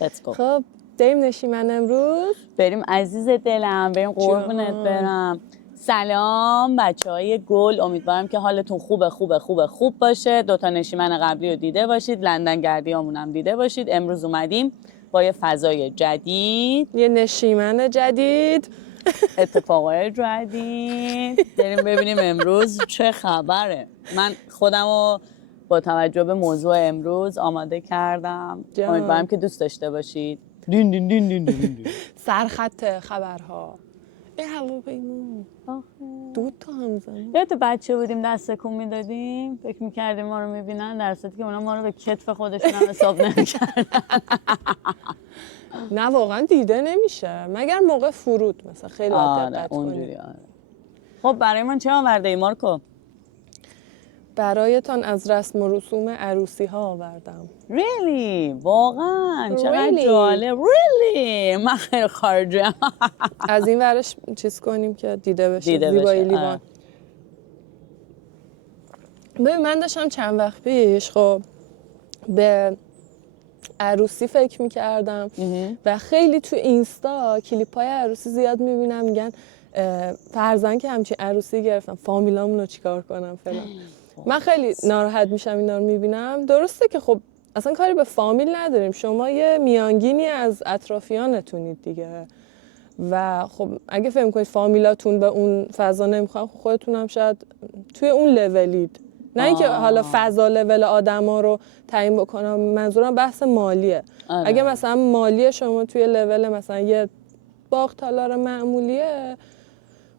Let's go. خب بریم نشیمن امروز. بریم عزیز دلم، بریم قربونت برم. سلام بچه‌های گل، امیدوارم که حالتون خوب باشه. 2 تا نشیمن قبلی رو دیده باشید، لندن گردیامون هم دیده باشید. امروز اومدیم با یه فضای جدید، یه نشیمن جدید، اتفاقای جدید. بریم ببینیم امروز چه خبره. من خودمو با توجه به موضوع امروز آماده کردم. امیدوارم که دوست داشته باشید. دین دین دین دین دین. سرخط خبرها. ای هواپیما 2 تا هم زن. یادت بچه بودیم دست تکون میدادیم، فکر میکردیم ما رو میبینن، در صورتی که اونا ما رو به کتف خودشون هم حساب نمیکردن. نه واقعا دیده نمیشه مگر موقع فرود مثلا خیلی باید دقت اونجوری کنید. خب برای من چه آورده ای مارکو؟ برایتان از رسم و رسوم عروسی ها آوردم. ریلی؟ واقعا؟ چقدر Really؟ جالب. ریلی؟ من خیلی خارجم. از این ورش چیز کنیم که دیده بشه. دیده زیبایی بشه. لیوان. ببین من داشتم چند وقت پیش خب به عروسی فکر میکردم و خیلی تو اینستا کلیپای عروسی زیاد میبینم میگن فرضاً که همچین عروسی گرفتم فامیلامون رو چیکار کنم فلان. من خیلی ناراحت میشم اینا رو میبینم. درسته که خب اصلا کاری به فامیل نداریم، شما یه میانگینی از اطرافیانتونید دیگه و خب اگه فهم کنید فامیلاتون به اون فضا نمیخوان خودتون هم شاید توی اون لولید. نه اینکه حالا فضا لول آدما رو تعیین بکنم، منظورم بحث مالیه. اگه مثلا مالی شما توی لول مثلا یه باغ تالار معمولیه،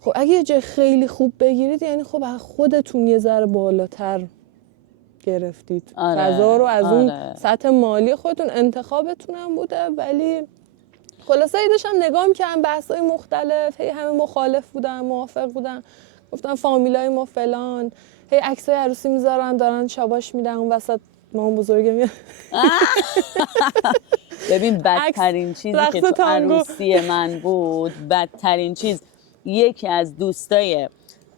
خب اگه یه جای خیلی خوب بگیرید یعنی خب خودتون یه ذره بالاتر گرفتید. فضا رو از اون سطح مالی خودتون انتخابتون هم بوده. ولی خلاصه داشتم نگاه می‌کردم بحث‌های مختلف، هی همه مخالف بودن، موافق بودن، گفتن فامیلای ما فلان، هی عکسای عروسی میذارن دارن شاباش میدن اون وسط مام بزرگه میاد. ببین بدترین چیزی که تو عروسی من بود، بدترین چیز، یکی از دوستای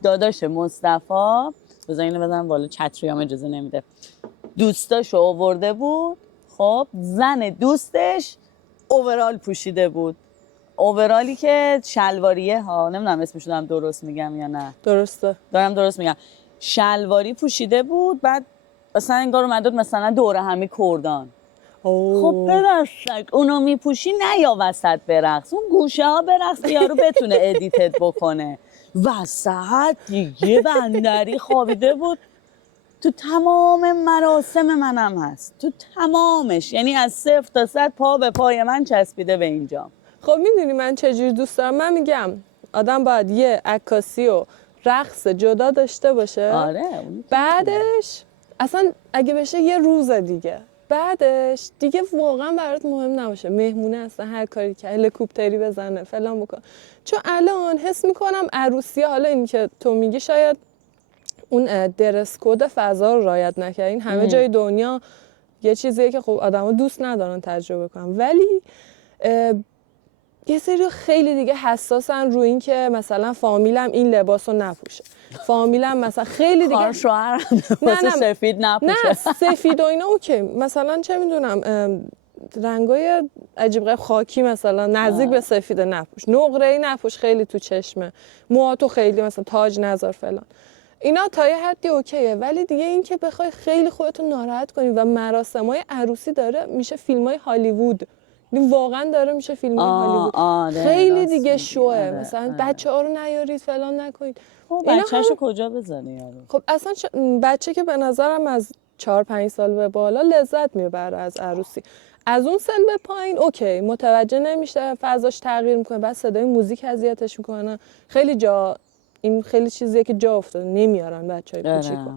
داداش مصطفی، بذار اینو بزنم بالا چتریام اجازه نمیده، دوستاشو آورده بود. خب زن دوستش اوورال پوشیده بود، اوورالی که شلواریه ها، نمیدونم اسمشو دارم درست میگم یا نه. درسته دارم درست میگم. شلواری پوشیده بود، بعد مثلا انگار اومده مثلا دوره همی کردان. خب پدرسگ اونو میپوشی نیا وسط برقص، اون گوشه ها برقص یارو بتونه ادیتت بکنه. وسط دیگه بندری خوابیده بود. تو تمام مراسم منم هست، تو تمامش، یعنی از 0 تا 100 پا به پای من چسبیده به اینجا. خب میدونی من چجوری دوست دارم؟ من میگم آدم باید یه عکاسی و رقص جدا داشته باشه. آره. بعدش اصلا اگه بشه یه روز دیگه، بعدش دیگه واقعا برات مهم نباشه مهمونه اصلا هر کاری که هلیکوپتری بزنه فلان بکن. چون الان حس میکنم عروسی، حالا این که تو میگی شاید اون درس کد فضا رو رعایت نکردین، همه جای دنیا یه چیزیه که خب آدما دوست ندارن تجربه کنن، ولی یه سری خیلی دیگه حساسن روی این که مثلا فامیلم این لباسو نپوشه، فامیلم مثلا خیلی دیگه خواهر شوهر نه سفید نپوشه. نه سفید و اینا اوکی، مثلا چه میدونم رنگای عجیب غریب خاکی مثلا نزدیک به سفید نپوش، نقره‌ای نپوش خیلی تو چشمه، موهاتو خیلی مثلا تاج نذار فلان، اینا تا یه حدی اوکیه. ولی دیگه این که بخوای خیلی خودتو ناراحت کنی و مراسمای عروسی داره میشه فیلمای هالیوود، واقعا داره میشه فیلم هالیوود. خیلی دیگه شوه. مثلا بچه‌ها رو نیارید فلان نکنید. خب بچه‌شو کجا بزنی یارو؟ خب اصلا بچه که به نظرم از 4-5 سال به بالا لذت میبره از عروسی. از اون سن به پایین اوکی متوجه نمیشه، فضاش تغییر میکنه، بعد صدای موزیک اذیتش میکنه. خیلی جا این خیلی چیزیه که جا افتاده نمیارن بچهای کوچیکو.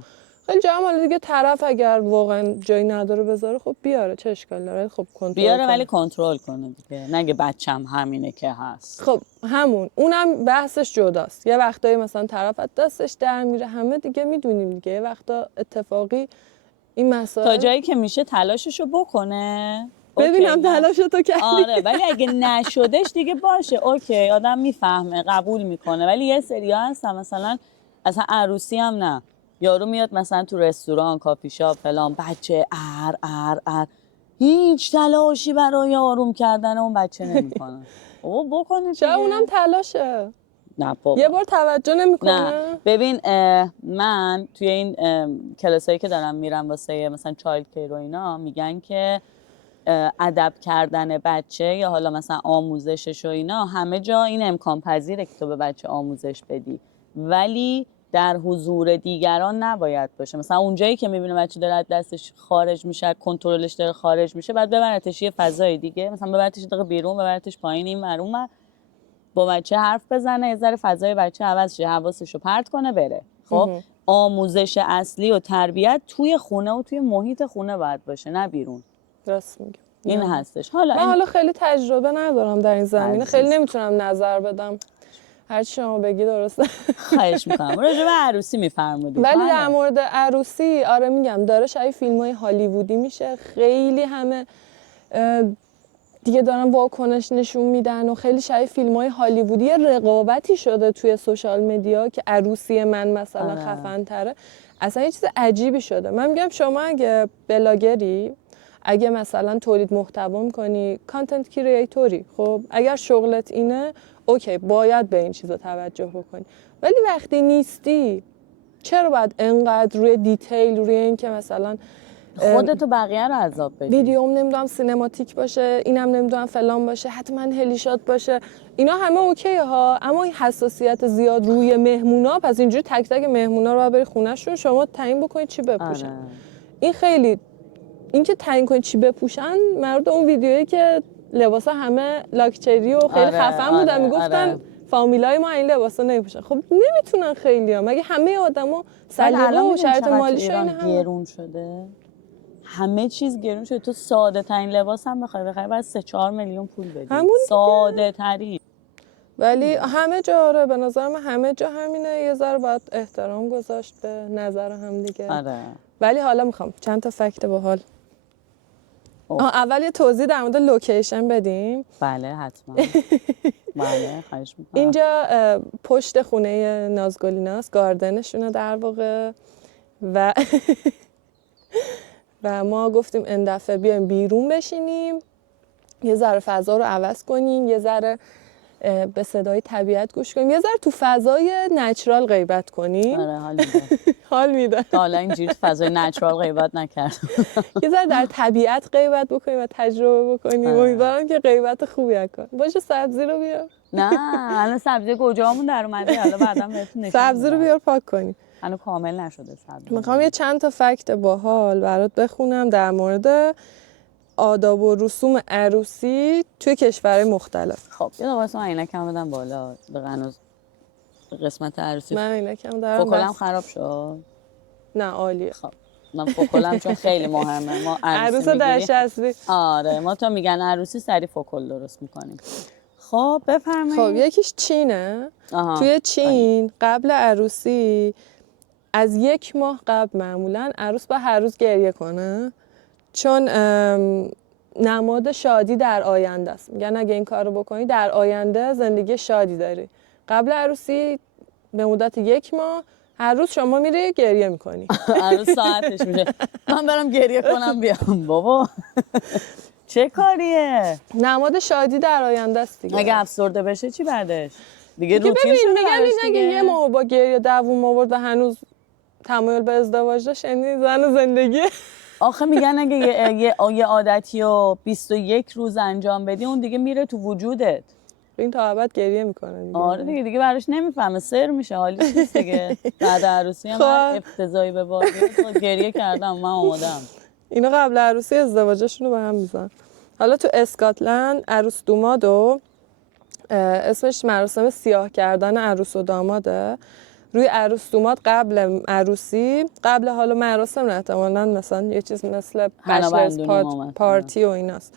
خیلی جا هم دیگه طرف اگر واقعا جایی نداره بذاره خب بیاره، چه اشکالی داره؟ خب کنترل بیاره ولی کنترل کنه دیگه، نگه بچم همینه که هست. خب همون اونم بحثش جداست. یه وقتایی مثلا طرف از دستش در میره، همه دیگه میدونیم دیگه، یه وقتا اتفاقی این مسائل تا جایی که میشه تلاششو بکنه. ببینم تلاشتو کردی. آره ولی اگه نشدش دیگه باشه اوکی، آدم میفهمه قبول میکنه. ولی یه سریا هستن مثلا اصلا عروسی هم نه، یارو میاد مثلا تو رستوران کافی شاپ فلان، بچه ار هیچ تلاشی برای آروم کردن اون بچه نمیکنن. بابا بکنید چرا اونم تلاشه. نه بابا. یه بار توجه نمیکنه. نه ببین من توی این کلاسایی که دارم میرم واسه مثلا چایلد کیر و اینا میگن که ادب کردن بچه یا حالا مثلا آموزشش و اینا همه جا این امکان پذیره که تو به بچه آموزش بدی، ولی در حضور دیگران نباید باشه. مثلا اونجایی که میبینه بچه داره از دستش خارج میشه، کنترلش داره خارج میشه، بعد ببرتش یه فضای دیگه، مثلا ببرتش دقیقه بیرون، ببرتش پایین، این ور اون ور، با بچه حرف بزنه، یه ذره فضای بچه عوض شه، حواسشو پرت کنه بره. خب آموزش اصلی و تربیت توی خونه و توی محیط خونه باید باشه، نه بیرون. راست میگی. این هستش. حالا من حالا خیلی تجربه ندارم در این زمینه، خیلی عزیز. نمیتونم نظر بدم. هر چی شما بگی درسته. خواهش میکنم. راجع به عروسی میفرمودید. ولی در مورد عروسی آره میگم داره شبیه فیلم‌های هالیوودی میشه. خیلی همه دیگه دارن واکنش نشون میدن و خیلی شبیه فیلم‌های هالیوودی. رقابتی شده توی سوشال مدیا که عروسی من مثلا خفن تره. اصلا یه چیز عجیبی شده. من میگم شما اگه بلاگری، اگه مثلا تولید محتوا می‌کنی، کانتنت کریئتوری، خب اگر شغلت اینه اوکی باید به این چیزا توجه بکنی. ولی وقتی نیستی چرا باید انقدر روی دیتیل، روی این که مثلا خودتو بقیه رو عذاب بدی، ویدیوم نمیدونم سینماتیک باشه، اینم نمیدونم فلان باشه، حتما هلیشات باشه، اینا همه اوکیه ها، اما این حساسیت زیاد روی مهمونا، پس اینجوری تک تک مهمونا رو باید بری خونه‌شون شما تعیین بکنید چی بپوشن. این خیلی این که تعیین کنید چی بپوشن مربوط اون ویدیویی که لباسا همه لاکچری و خیلی خفن بودن میگفتن فامیلای ما این لباسا نمیپوشن. خب نمیتونن خیلی ها، مگه همه آدما سلیقه و شرط مالیشون اینه گرون شده، همه چیز گرون شده. تو ساده ترین لباس هم بخوای بعد 3-4 میلیون پول بدی، ساده ترین. ولی همه جا آره به نظر من همه جا همینه، یه ذره باید احترام گذاشت به نظر هم دیگه. آره. ولی حالا میخوام چند تا فکت باحال. اول یه توضیح در مورد لوکیشن بدیم. بله حتما. بله خواهش میکنم. اینجا پشت خونه نازگلیناست، گاردنشونه در واقع و و ما گفتیم این دفعه بیایم بیرون بشینیم، یه ذره فضا رو عوض کنیم، یه ذره به صدای طبیعت گوش کنیم، یه ذره تو فضای نچرال غیبت کنیم. آره حال میده. حال میده. حالا اینجوری فضای نچرال غیبت نکردم. یه ذره در طبیعت غیبت بکنیم و تجربه بکنیم. امیدوارم که غیبت خوبی کنیم. باشه سبزی رو بیار. نه الان سبزی کجامون در اومده، حالا بعدا بهتون نشون سبزی رو بیار پاک کنیم. الان کامل نشده سبزی. میخوام یه چند تا فکت باحال برات بخونم در مورد آداب و رسوم عروسی توی کشورهای مختلف. خب یه دقیقه من عینکم بدم بالا به هنوز قسمت عروسی. من عینکم دارم. فکلم خراب شد. نه عالیه. خب من فکلم چون خیلی مهمه. ما عروس دشتی. آره ما تا میگن عروسی سری فکل درست میکنیم. خب بفرمایید. خب یکیش چینه. توی چین قبل عروسی از 1 ماه قبل معمولا عروس با هر روز گریه کنه، چون نماد شادی در آینده است. میگن اگه این کارو بکنی در آینده زندگی شادی داری. قبل عروسی به مدت 1 ماه هر روز شما میری گریه میکنی. عروس ساعتش میشه من برم گریه کنم بیام. بابا چه کاریه؟ نماد شادی در آینده است دیگه. اگه افسرده بشه چی بعدش؟ دیگه روتین شده. میگن اگه یه ماه با گریه دووم آورد و هنوز تمایل به ازدواج داشت یعنی زن زندگی. آخه میگن اگه یه عادتی رو 21 روز انجام بدی اون دیگه میره تو وجودت. این تا ابد گریه میکنه دیگه. آره دیگه براش نمیفهمه، سر میشه، حالیش نیست دیگه. بعد عروسی هم افتضاحی به بازی گریه کردم من آمادم. اینا قبل عروسی ازدواجشون رو به هم میزنن. حالا تو اسکاتلند عروس دومادو اسمش مراسم سیاه کردن عروس و داماده. روی عروس دوماد قبل عروسی، قبل حالا مراسم نه احتمالاً مثلا یه چیز مثل بچلرز پارتی و ایناست.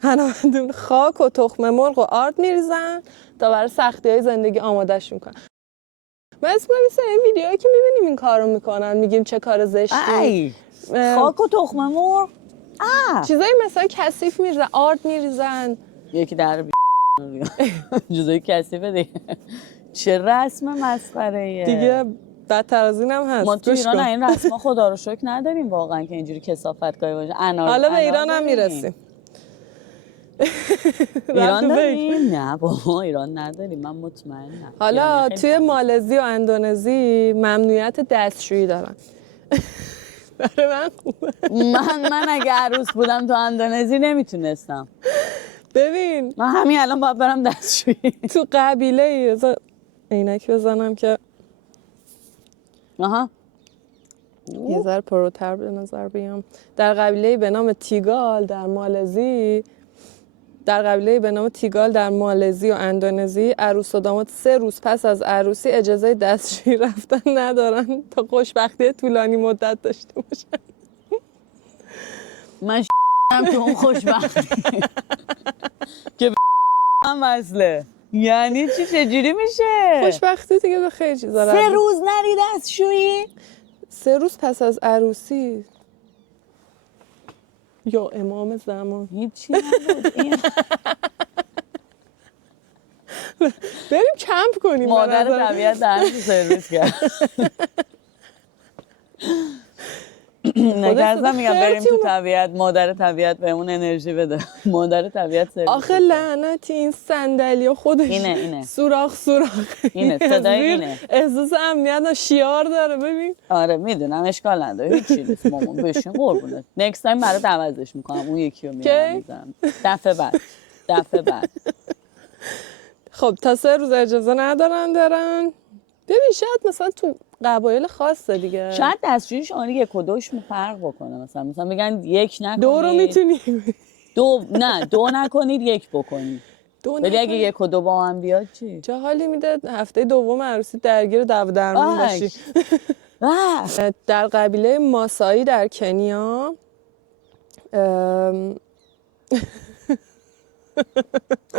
هنابندون خاک و تخم مرغ و آرد میریزن تا برای سختی‌های زندگی آمادهش میکنن. من اسم این ویدیوهایی که میبینیم این کارو میکنن میگیم چه کار زشتی. خاک و تخم مرغ چیزایی مثلا کثیف میریزن، آرد میریزن. یکی در چیزای کثیفه دیگه. چه رسم مسخره‌ایه دیگه. بدتر از اینم هست. ما تو گوش ایران کن. این رسما خدا رو شکر نداریم واقعا که اینجوری کثافتکاری باشه. حالا به ایران هم میرسیم. ایران داریم؟ نه بابا ایران نداریم، من مطمئنم. حالا توی مالزی و اندونزی ممنوعیت دستشویی دارن. برای من خوبه. من اگه عروس بودم تو اندونزی نمیتونستم. ببین من همین الان باید برم دستشویی. تو قبیله عینک بزنم که آها یه ذره پروتر به نظر بیام. در قبیله به نام تیگال در مالزی، در مالزی و اندونزی، عروس و داماد 3 روز پس از عروسی اجازه دستشویی رفتن ندارن تا خوشبختی طولانی مدت داشته باشن. من هم تو اون خوشبختی که هم وصله. یعنی چی؟ چجوری میشه؟ خوشبختی دیگه به خیلی چیزا 3 روز نری دستشویی؟ 3 روز پس از عروسی یا امام زمان هیچی نبود این. بریم کمپ کنیم. مادر طبیعت درنشو سرویس کرد. نگرزم میگم بریم تو طبیعت، مادر طبیعت بهمون انرژی بده. مادر طبیعت سرویس. آخه لعنتی این صندلی و خودش اینه سوراخ اینه صدای اینه. احساس امنیت شیار داره. ببین آره میدونم اشکال نداره، هیچی نیست مامان بشین قربونت. نکست تایم برات عوضش میکنم، اون یکی رو میذارم دفعه بعد. خب تا 3 روز اجازه ندارن دارن. ببین شاید مثلا تو قبایل خاصه دیگه، شاید دستشویی شما 1 و 2 فرق بکنه. مثلا بگن 1 نکنید 2 رو میتونی 2 نکنید 1 بکنید. ولی اگه 1 و 2 با هم بیاد چی؟ چه حالی میده هفته دوم عروسی درگیر دعوا درمون باشی. در قبیله ماسایی در کنیا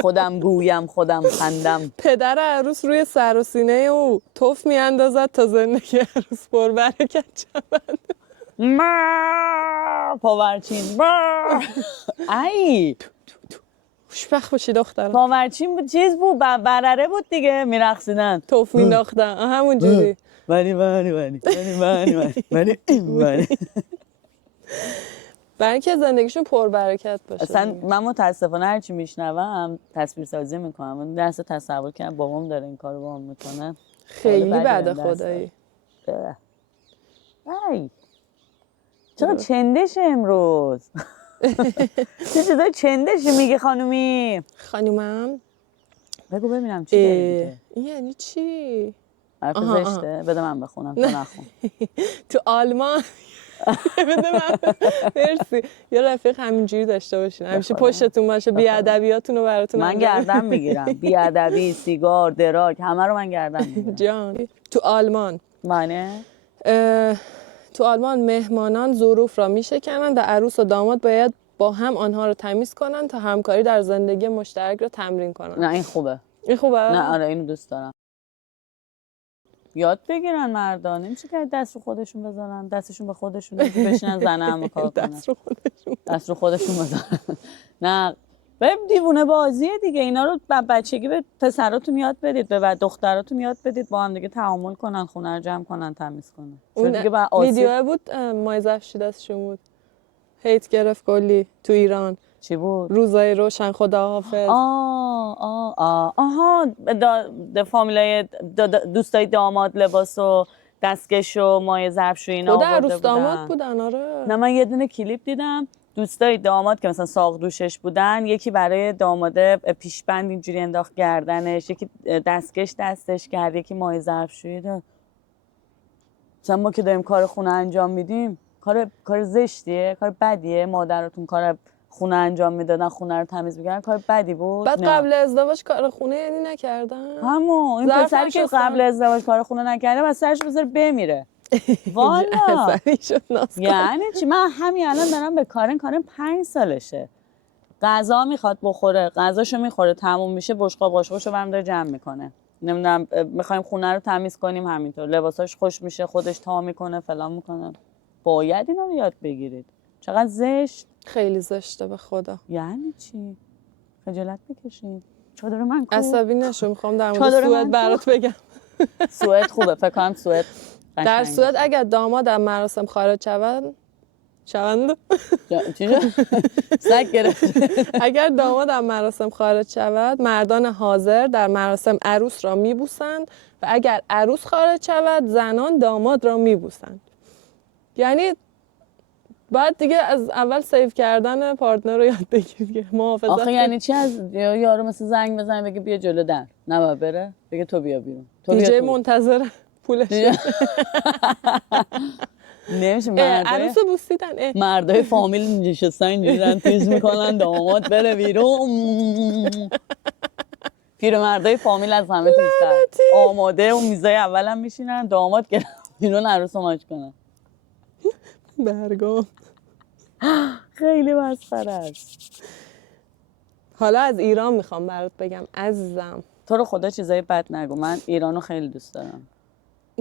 خودم گویم خودم خندم. پدر عروس روی سر و سینه او توف میاندازد تا زندگی عروس پربرکت شود. پاورچین ای خوشبخت باشی دخترم. پاورچین بود، چیز بود، برره بود دیگه، میرقصیدن توف مینداختن همون جوری. ولی برای اینکه زندگیشون پربرکت باشه. اصلا من متاسفانه هرچی میشنوم تصویر سازی میکنم، دست تصور کردم بابام داره این کارو با هم میکنه. خیلی بده خدایی. ای چرا چندش امروز؟ چه چیزای چندشی میگه خانومی؟ خانومم بگو ببینم چی داری میگه. این یعنی چی؟ حرف زشته؟ بده من بخونم تو نخون. تو آلمان بده من. مرسی. یه رفیق همینجوری داشته باشین، همیشه پشتتون باشه، بی‌ادبیاتون رو براتون من گردن میگیرم. بی‌ادبی، سیگار، دراگ، همه رو من گردن میگیرم. جان تو آلمان تو آلمان مهمانان ظروف را میشکنند و عروس و داماد باید با هم آنها رو تمیز کنند تا همکاری در زندگی مشترک رو تمرین کنند. نه این خوبه. این خوبه؟ نه آره اینو دوست دارم. یاد بگیرن مردان، نمیشه که دست رو خودشون بزنن، دستشون به خودشون بشینن زنه هم کار کنن. دست رو خودشون بزنن. نه ببین دیوونه بازیه دیگه. اینا رو بچگی به پسراتون یاد بدید، به دختراتون یاد بدید، با هم دیگه تعامل کنن، خونه رو جمع کنن، تمیز کنن. اون دیگه ویدیو بود مایز افشی دستشون بود. هیت گرفت کلی تو ایران. چی بود؟ روزای روشن خداحافظ. آها فامیلای دوستای داماد لباس و دستکش و مایه ظرفشویی اینا آورده بودن. عروس داماد بودن آره. نه من یه دونه کلیپ دیدم دوستای داماد که مثلا ساق دوشش بودن، یکی برای داماده پیشبند اینجوری انداخت گردنش، یکی دستکش دستش کرد، یکی مایه ظرفشویی داد. مثلا ما که داریم کار خونه انجام میدیم، کار زشتیه، کار بدیه. مادراتون کار خونه انجام میدادن، خونه رو تمیز می‌کردن، کار بدی بود. بعد قبل ازدواج کار خونه یعنی نکردن. همون این پسری که قبل ازدواج کار خونه نکرده و سرش بذاره بمیره. والا یعنی چی؟ من همین الان دارم به کارن 5 سالشه. غذا میخواد بخوره، غذاشو میخوره، تموم میشه بشقاب قاشقشو برام داره جمع میکنه. نمیدونم میخوایم خونه رو تمیز کنیم، همینطور لباساش خوش میشه، خودش تا میکنه، فلان میکنه. باید اینا رو یاد بگیرید. چقدر زشت. خیلی زشته به خدا. یعنی چی؟ خجالت بکشید. چادر من کو؟ عصبی نشو، میخوام در مورد سوئد برات بگم. سوئد خوبه، فکر کنم سوئد در صورت اگر داماد از مراسم خارج شوند چی شد؟ سگ گرفت. اگر داماد از مراسم خارج شود، مردان حاضر در مراسم عروس را میبوسند و اگر عروس خارج شود، زنان داماد را میبوسند. یعنی بعد دیگه از اول سیو کردن پارتنر رو یاد بگیر، محافظت. آخه یعنی چی؟ از یارو مثل زنگ بزنه بگه بیا جلو در، نباید بره، بگه تو بیا بیرون، تو دیجی بیا منتظر پولش. نمیشه. عروس بوسیدن. مردای فامیل نشستن اینجوری تیز میکنن داماد بره بیرون. پیرمردای فامیل از همه تیزتر آماده اون میزای اول هم میشینن، داماد که بیرون عروس رو ماچ کنن. برگام خیلی مسخره است. حالا از ایران میخوام برات بگم عزیزم، تو رو خدا چیزای بد نگو، من ایرانو خیلی دوست دارم.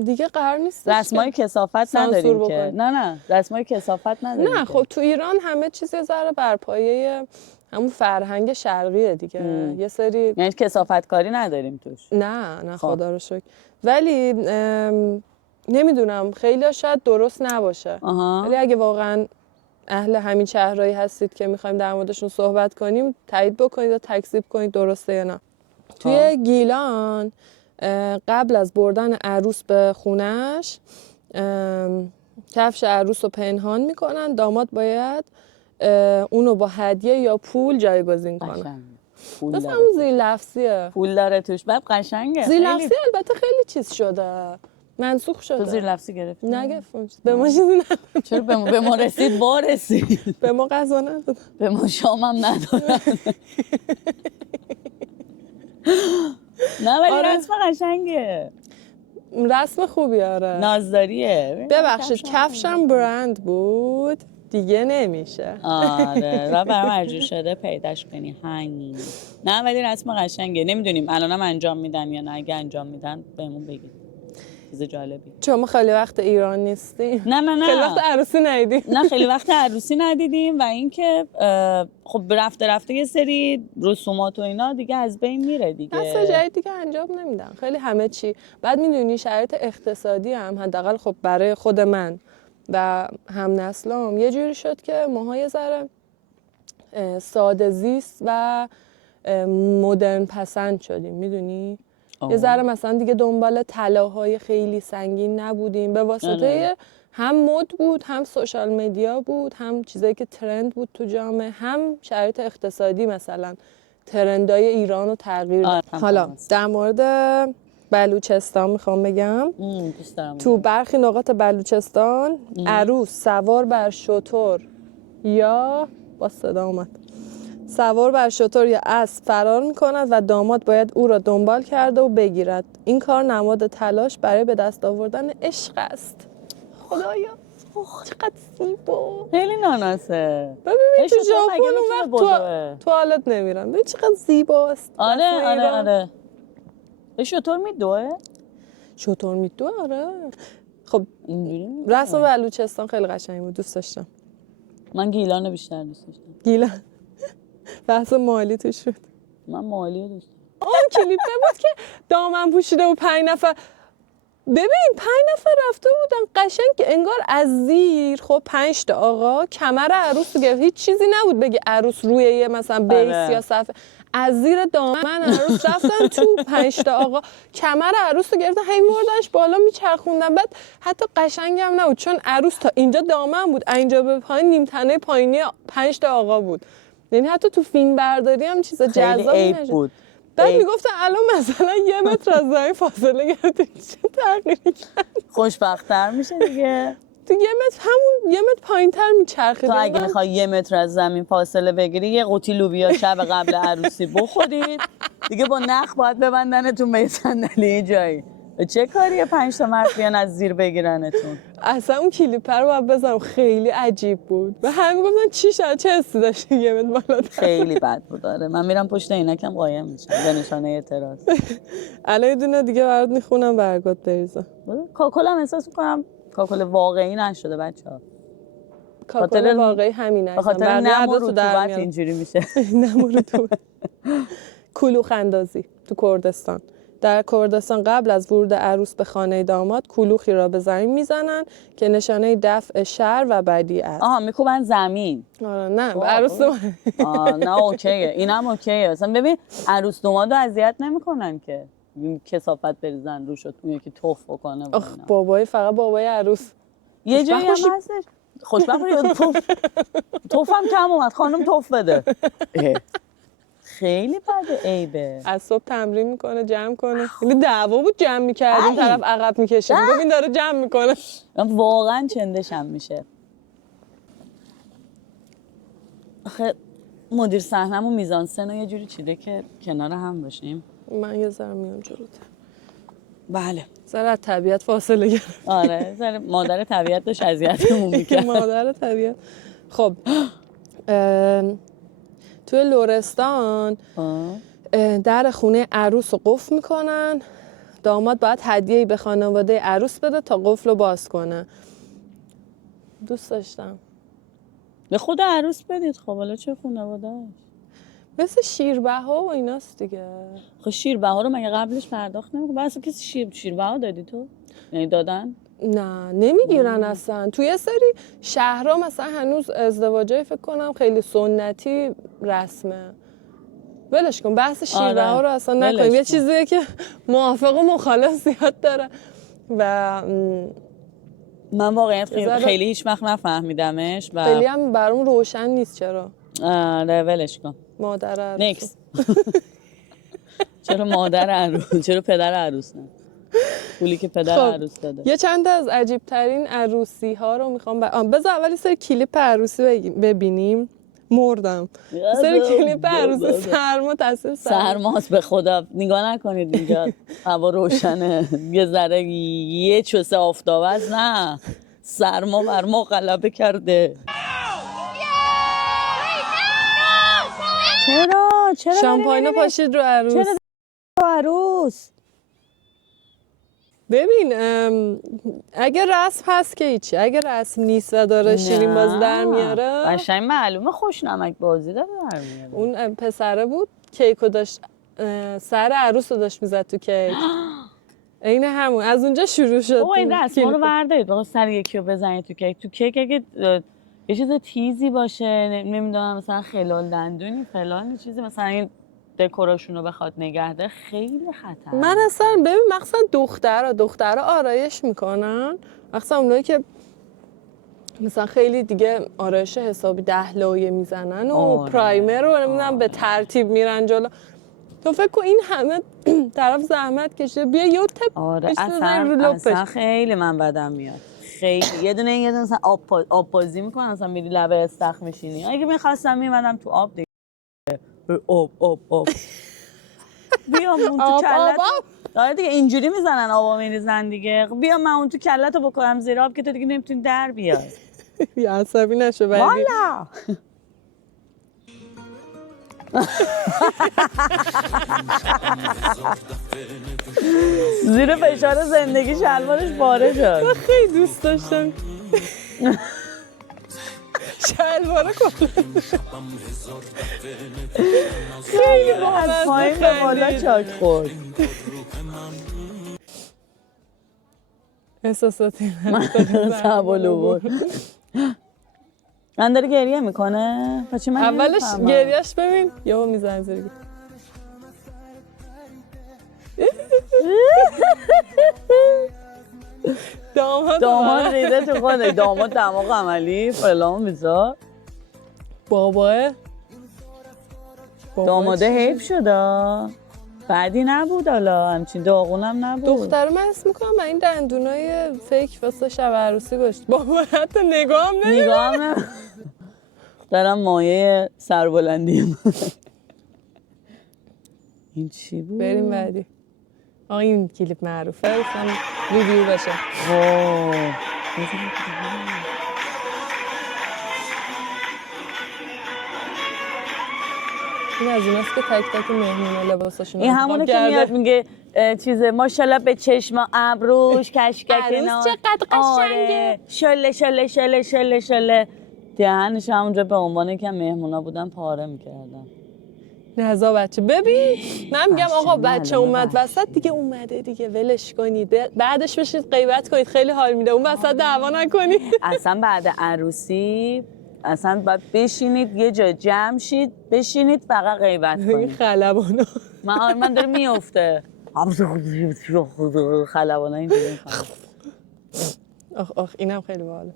دیگه قرار نیست رسمای کثافت نداریم که. نه رسمای کثافت نداریم. نه خب تو ایران همه چیز یه ذره بر پایه همون فرهنگ شرقیه دیگه. یه سری یعنی کثافت کاری نداریم توش. نه خدا رو شکر. ولی نمیدونم خیلی شاید درست نباشه. ولی اگه واقعا اهل همین شهرهایی هستید که میخوایم در موردشون صحبت کنیم، تایید بکنید و تکذیب کنید درسته یا نه. توی گیلان قبل از بردن عروس به خونش کفش عروس رو پنهان میکنن. داماد باید اونو با هدیه یا پول جایگزین کنه. بس همون زیر لفظیه. پول داره توش. بعد قشنگه. زیر لفظی البته خیلی چیز شده، منسوخ شده. تو زیر لفظی گرفتی؟ نگرفتم. به ما چیزی ندادن. چرا به ما رسید؟ رسید. به ما غذا ندادن. به ما شام هم ندادن. نه ولی رسم قشنگه. رسم خوبی آره. نازداریه. ببخشید کفشم برند بود دیگه نمیشه. آره و برام عجور شده پیداش کنی همین. نه ولی رسم قشنگه. نمیدونیم الانم انجام میدن یا نه. اگه انجام میدن بهمون بگید. چیز جالبی. چون ما خیلی وقت ایران نیستیم. نه خیلی وقت عروسی ندیدیم. نه خیلی وقت عروسی ندیدیم و اینکه خب رفته یه سری رسومات و اینا دیگه از بین میره دیگه. اصلا جای دیگه انجام نمیدن. خیلی همه چی. بعد میدونی شرایط اقتصادی هم حداقل خب برای خود من و هم نسلام یه جوری شد که ماها یه ذره ساده زیست و مدرن پسند شدیم. میدونی؟ یه ذره مثلا دیگه دنبال طلاهای خیلی سنگین نبودیم. به واسطه هم مد بود، هم سوشال مدیا بود، هم چیزایی که ترند بود تو جامعه، هم شرایط اقتصادی مثلا ترندای ایران رو تغییر داد. حالا در مورد بلوچستان میخوام بگم. تو برخی نقاط بلوچستان عروس سوار بر شتر یا با صدا اومد سوار بر شتر یا اسب فرار میکند و داماد باید او را دنبال کرده و بگیرد. این کار نماد تلاش برای به دست آوردن عشق است. خدایا چقدر زیبا. خیلی ناناسه. ببین تو ژاپن اون وقت توالت نمیرن. ببین چقدر زیباست. آره. شتر میدوه؟ شتر میدوه آره. خب رسم بلوچستان خیلی قشنگ بود، دوست داشتم. من گیلان بیشتر دوست داشتم. گیلان بحث مالی توش شد. من مالی دوست داشتم. اون کلیپه بود که دامن پوشیده و 5 نفر. ببین 5 نفر رفته بودن قشنگ که انگار از زیر خب 5 تا آقا کمر عروس رو گرفت. هیچ چیزی نبود بگه عروس روی یه مثلا بیس یا صفحه. از زیر دامن عروس رفتن تو 5 تا آقا کمر عروس رو گرفتن هی مردنش بالا میچرخوندن. بعد حتی قشنگ هم نبود چون عروس تا اینجا دامن بود، اینجا به پایین نیم تنه پایینی 5 تا آقا بود. یعنی حتی تو فیلم برداری هم چیز جذابی بود. بعد میگفتن الان مثلا 1 متر از زمین فاصله گرفتی چه تغییری کرد؟ خوشبخت‌تر میشه دیگه. تو 1 متر همون 1 متر پایین‌تر میچرخید. تو اگه میخوای 1 متر از زمین فاصله بگیری یه قوطی لوبیا شب قبل عروسی بخورید دیگه با نخ باید ببندنتون به صندلی جایی. چه کاریه 5 تا مرد بیان از زیر بگیرنتون؟ اصلا اون کلیپ رو باید بزنم خیلی عجیب بود. و همین گفتن چی شد چه حسی داشتی 1 متر بالاتر؟ خیلی بد بود آره. من میرم پشت عینکم قایم میشم به نشانه اعتراض. الان یه دونه دیگه برات میخونم برگات بریزم. کاکلم احساس میکنم کاکل واقعی نشده بچه‌ها. کاکل واقعی همینه. به خاطر نم و رطوبت اینجوری میشه. نم و رطوبت. کلوخ اندازی تو کردستان در کردستان قبل از ورود عروس به خانه داماد کلوخی را به زمین میزنن که نشانه دفع شر و بدی است. میکوبن زمین. آره نه به عروس نه اوکیه، اینم اوکیه. مثلا ببین عروس دامادو اذیت نمیکنن که کثافت بریزن روش اون یکی توف بکنه. بابای فقط بابای عروس یه جایی هم هستش خوشبخت توفم کم اومد خانم توف بده. خیلی بده عیبه. از صبح تمرین میکنه جمع کنه. این دعوا بود جمع میکردیم طرف عقب میکشید ببین داره جمع میکنه. واقعا چندشم میشه. آخه مدیر صحنمون میزانسن رو یه جوری چیده که کنار هم باشیم. من یه ذره میام جلوتر. بله ذره از طبیعت فاصله گرفت. آره ذره مادر طبیعت داشت اذیتمون میکرد. مادر طبیعت. خب توی لرستان در خونه عروس رو قفل میکنن. داماد باید هدیه‌ای به خانواده عروس بده تا قفل رو باز کنه. دوست داشتم. به خود عروس بدید. خب حالا چه خانواده؟ مثل شیربها و ایناست دیگه. خب شیربها رو مگه قبلش پرداخت نمی‌کنه؟ واسه کسی شیربها دادی تو؟ یعنی دادن؟ نه نمیگیرن اصلا. توی یه سری شهرها مثلا هنوز ازدواجای فکر کنم خیلی سنتی رسمه. ولش کن بحث شیربها رو اصلا نکنیم. یه چیزیه که موافق و مخالف زیاد داره و من واقعا خیلی هیچ وقت نفهمیدمش و خیلی هم برام روشن نیست چرا. آره ولش کن. مادر عروس نکس. چرا مادر عروس؟ چرا پدر عروس نه؟ پولی که پدر عروس داده. یه چند از عجیب ترین عروسی ها رو میخوام بذار اولی سری کلیپ عروسی ببینیم. مردم. سری کلیپ عروسی سرما تاثیر سرماست به خدا. نگاه نکنید اینجا هوا روشنه. یه ذره یه چوسه آفتاب است. نه سرما بر ما غلبه کرده. چرا شامپاینو پاشید رو عروس. چرا عروس؟ ببین اگه رسم هست که هیچی. اگه رسم نیست و داره شیرین بازی در میاره قشنگ معلومه خوش نمک بازی داره در میاره. اون پسره بود کیکو داشت سر عروس رو داشت میزد تو کیک. این همون از اونجا شروع شد. این رسما رو بردارید بخواه سر یکی رو بزنید تو کیک. تو کیک اگه یه چیز تیزی باشه نمیدونم مثلا خلال دندونی فلان چیزی مثلا این دکوراشون رو بخواد نگهده خیلی خطر. من اصلا ببین مخصوصا دخترها آرایش میکنن. مخصوصا اونایی که مثلا خیلی دیگه آرایش حسابی 10 لایه میزنن و پرایمر رو نمیدونم به ترتیب میرن جلو. تو فکر کن این همه طرف زحمت کشیده بیا یه تپ. آره اصلا خیلی من بدم میاد. خیلی یه دونه مثلا آب بازی میکنن مثلا میری لبه استخ میشینی. اگه میخواستم میمدم تو آب دیگه. آب بیام اون تو کلت. آره دیگه اینجوری میزنن آبا میریزن دیگه. بیام من اون تو کلتو بکنم زیر آب که تو دیگه نمیتونی در بیای. یا عصبی نشو بعدی. والا زیر فشار زندگی شلوارش پاره شد. من خیلی دوست داشتم شلوار کلا خیلی از پایین به بالا چاک خورد. احساساتی سبالو بود. من داره گریه میکنه. اولش گریهش ببین یهو میزنه زیر داماد ریده تو خونه. داماد دماغ عملی فلان میذار. داماده حیف شده. بعدی نبود حالا همچین داغونم نبود. دختر من اسم میکنم من این دندونای فیک واسه شب عروسی گشت. بابا حتی نگاهم نمیدن. دارم مایه سربلندی. این چی بود؟ بریم بعدی. این کلیپ معروفه اصلا ریویو باشه. این از ایناست که تک تک مهمونا لباساشون این همونه که میاد میگه چیزه ماشاءالله به چشم ابروش کشکک عروس چقدر قشنگه. شله دهنش همونجا به عنوان که مهمونا بودن پاره میکردن. نزا بچه ببین من میگم آقا بچه بچه معلومه اومد وسط دیگه اومده دیگه ولش کنید بعدش بشید غیبت کنید خیلی حال میده اون وسط دعوا نکنید. اصلا بعد عروسی اصلا باید بشینید یه جا جمع شید بشینید فقط غیبت این کنید. خلبانا من داره میفته خلبانا اینجوری میکنه. آخ اینم خیلی باحاله.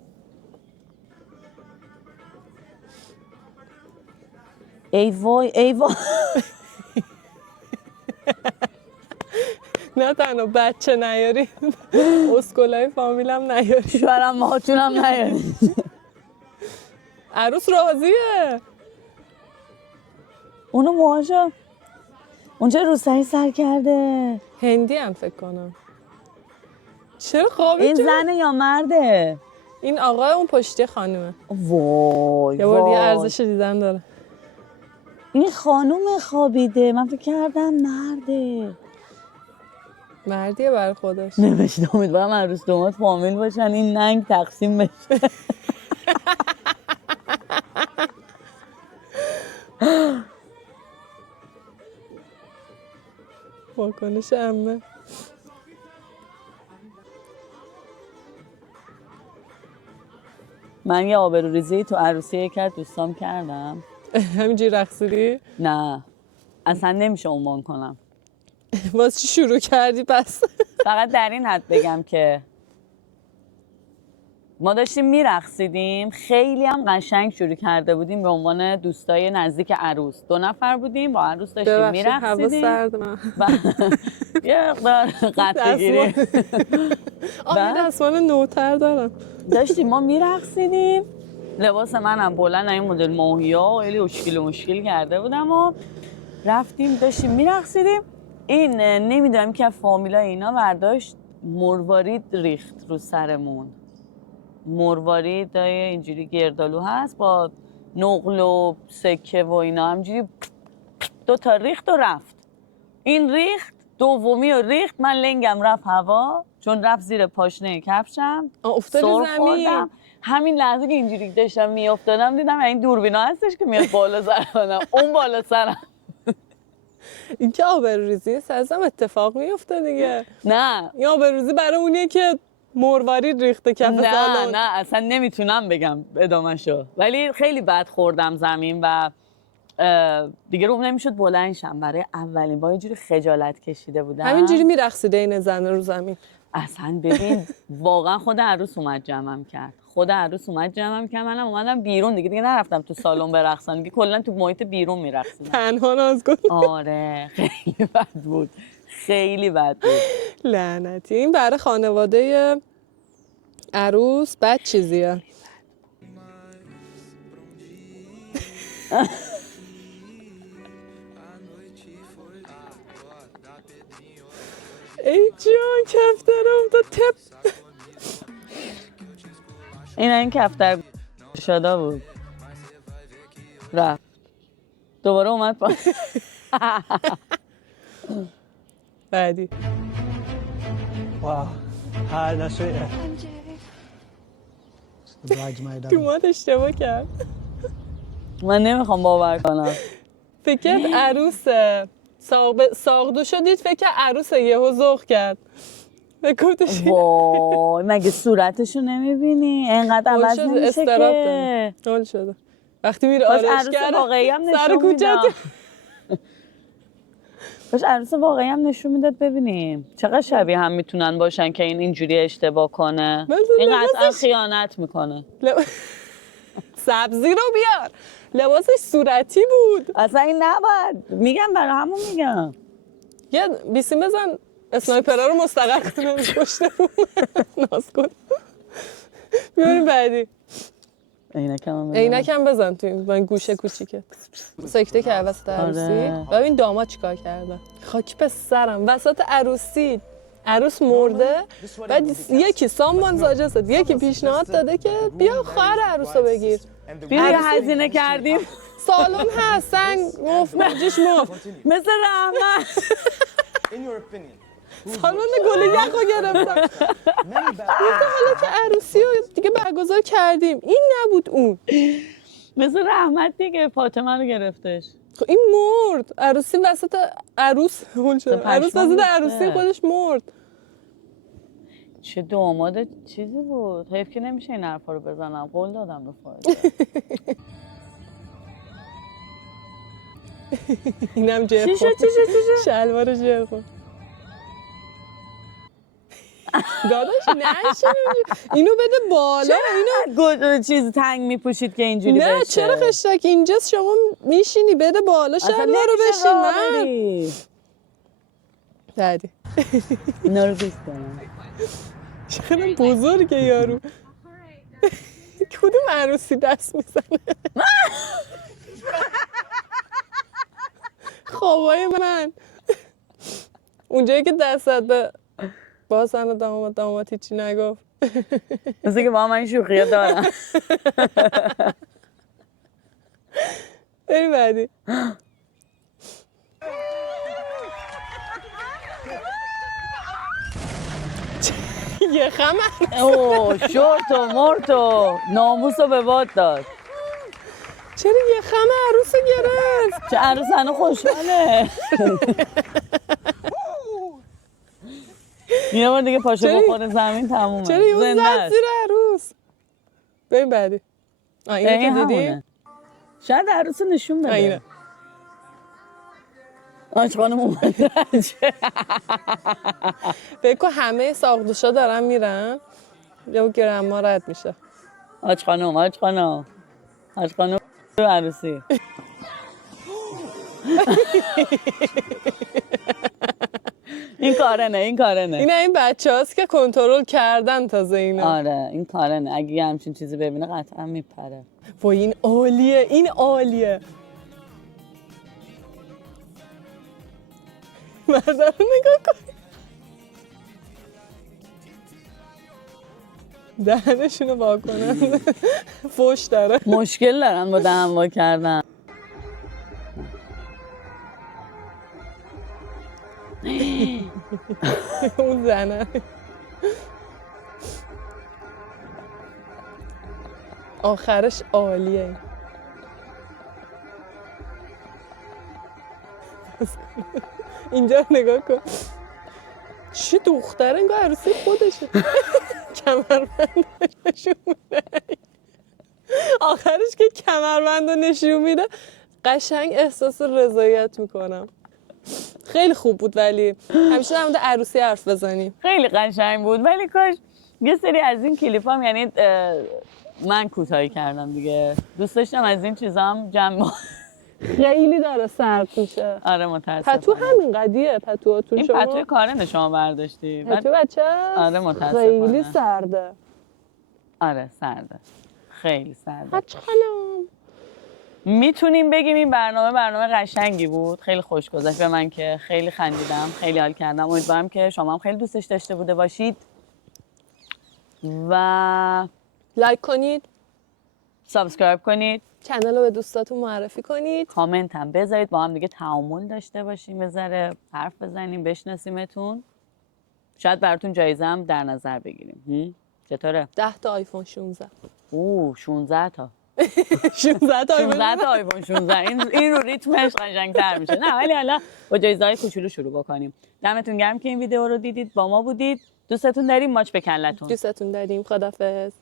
ای وای ای وای نه تنها بچه نیاریم اسکولای فامیلم نیاریم شوهرم ماهاتونم نیاریم. عروس راضیه اونو موهاشو اونجا روسری سر کرده. هندی هم فکر کنم. چرا خوابی این زنه یا مرده؟ این آقای اون پشتی خانومه. وای یه بار دیگه وای. ارزش دیدن داره. این خانوم خوابیده من فکر کردم مرده. مردیه برای خودش. نوشته امیدوارم عروس داماد فامیل باشن این ننگ تقسیم بشه. واکنش عمه. من یه آبروریزی تو عروسی یکی از دوستام کردم. همینجوری رقصیدی؟ نه اصلا نمیشه عنوان کنم. باز چی شروع کردی پس؟ فقط در این حد بگم که ما داشتیم میرقصیدیم خیلی هم قشنگ شروع کرده بودیم به عنوان دوستای نزدیک عروس 2 نفر بودیم با عروس داشتیم میرقصیدیم. هوا سرد من. یه مقدار قطع گیری دستمال نوتر دارم. داشتیم ما میرقصیدیم. لباس منم بلند این مدل ماهیا خیلی مشکل کرده بودم و رفتیم داشتیم میرقصیدیم. این نمیدونم که فامیلای اینا برداشت مروارید ریخت رو سرمون. مروارید اینجوری گردالو هست با نقل و سکه و اینا همجوری 2 تا ریخت و رفت. این ریخت دومی و ریخت من لنگم رفت هوا چون رفت زیر پاشنه کفشم. افتادی زمین. همین لحظه که اینجوری داشتم میافتادم دیدم این دوربینا هستش که میاد بالا سرم اون بالا سرم. این که آبروریزی سازم اتفاق میفته دیگه. نه این آبروریزی برای اونیه که مروارید ریخته کف سالن. نه اصلا نمیتونم بگم ادامه‌شو ولی خیلی بد خوردم زمین و دیگه روم نمیشد بلند شم. برای اولین بار یه جوری خجالت کشیده بودم. همینجوری میرقصیده این زن رو زمین. اصلا ببین واقعا خود عروس اومد جمعم کرد. منم اومدم بیرون دیگه نرفتم تو سالن برقصم دیگه کلا تو محیط بیرون میرقصیدم. تنها نازگل. آره خیلی بد بود. لعنتی. این برای خانواده عروس بد چیزیه. ای جان کفترم تا تپ. این کفتر شده بود رفت دوباره اومد با بعدی. Wow. Hi, nice to meet you. The bridesmaid. تومات اشتباه کرد. من نمیخوام باور کنم. فکر عروس ساقدو شدید فکر عروس یهو ذوق کرد. بگوتش وای مگه صورتشو نمیبینی؟ اینقدر عوض نمیشه که. حال شده. وقتی میره آرایش کرده واقعی هم نشون میداد. باش عروس واقعی هم نشون میداد ببینیم چقدر شبیه هم میتونن باشن که این اینجوری اشتباه کنه. این قطعا خیانت میکنه. سبزی رو بیار. لباسش صورتی بود. اصلا این نباید. میگم برای همون میگم. یه بیسیم بزن اسنایپرها رو مستقر کنه پشت بوم. ناز کن. بیاریم بعدی. عینکم بزن تو این گوشه کوچیکه. سکته که وسط عروسی. ببین داماد چیکار کرده. خاک به سرم وسط عروسی. عروس مرده بعد یکی سامان زاجه زد یکی پیشنهاد داده که بیا خواهر عروسو بگیر. بیا هزینه کردیم. سالن هست سنگ مفت مجیش مفت مثل رحمت. سالن گل یخو گرفتم. حالا که عروسی رو دیگه برگزار کردیم این نبود اون. مثل رحمت دیگه فاطمه رو گرفتش. خب این مرد عروسی وسط عروس عروس وسط عروسی خودش مرد. چه داماد چیزی بود. حیف که نمیشه این حرفا رو بزنم. قول دادم به فایده. اینم جر چی خورد. چی شلوار جر خورد. داداش نشه اینو بده بالا. اینو چیز تنگ میپوشید که اینجوری بشه. نه چرا خشتک اینجاست شما میشینی بده بالا شلوار رو بشین. نه دادی اینا رو دوست دارم. چقدر بزرگه یارو. کدوم عروسی دست میزنه؟ خوابای من اونجایی که دست به باز زن داماد هیچی نگفت. مثل که با من شوخی دارم. بریم بعدی. یه خمر اوه شورت و مرت و ناموس رو به باد داد. چرا یه خمر عروس گرفت؟ چه عروس هنو خوشحاله. یه بار دیگه پاشو بخوره زمین تمومه. چرا یه زد زیر عروس؟ بریم بعدی. اینو که دیدی؟ شاید عروس نشون بده. اینه آج خانم اومده. بگو همه ساقدوشا دارن میرن یا گرما رد میشه. آج خانم رو عروسی. این کارنه این بچه هاست که کنترل کردن تازه اینو. آره این کارنه. اگه یه همچین چیزی ببینه قطعا میپره. وای این عالیه. مرده رو نگاه کن. دهنشونو وا کنن. فوش داره. مشکل دارن با دهن وا کردن. اون زنه آخرش عالیه. اینجا نگاه کن. چه دختر انگار عروسی خودشه. کمربند نشون میده. آخرش که کمربند نشون میده قشنگ احساس رضایت میکنم. خیلی خوب بود ولی همیشه در مورد عروسی حرف بزنیم. خیلی قشنگ بود ولی کاش یه سری از این کلیپ هم یعنی من کوتاهی کردم دیگه. دوست داشتم از این چیزا هم جمع. خیلی داره سرد میشه. آره متاسفم. پتو همین قدیه پتواتون این شما. پتوی کارن شما برداشتی. پتو بچه آره متاسفم. خیلی سرده. آره سرده. خیلی سرده. بچه خانم میتونیم بگیم این برنامه قشنگی بود. خیلی خوش گذشت به من که خیلی خندیدم، خیلی حال کردم. امیدوارم که شما هم خیلی دوستش داشته بوده باشید و لایک کنید، سابسکرایب کنید، کانال رو به دوستاتون معرفی کنید، کامنت هم بذارید، با هم دیگه تعامل داشته باشیم، بذاره حرف بزنیم، بشناسیمتون. شاید براتون جایزه هم در نظر بگیریم. چطوره؟ 10 تا آیفون 16. 16 تا 16 تا 16 تا آیفون 16. این رو ریتمش قشنگ‌تر میشه. نه ولی حالا با جایزه‌های کوچولو شروع بکنیم. دمتون گرم که این ویدیو رو دیدید، با ما بودید. دوستتون داریم. ماچ به کلتون. دوستتون داریم. خدافظ.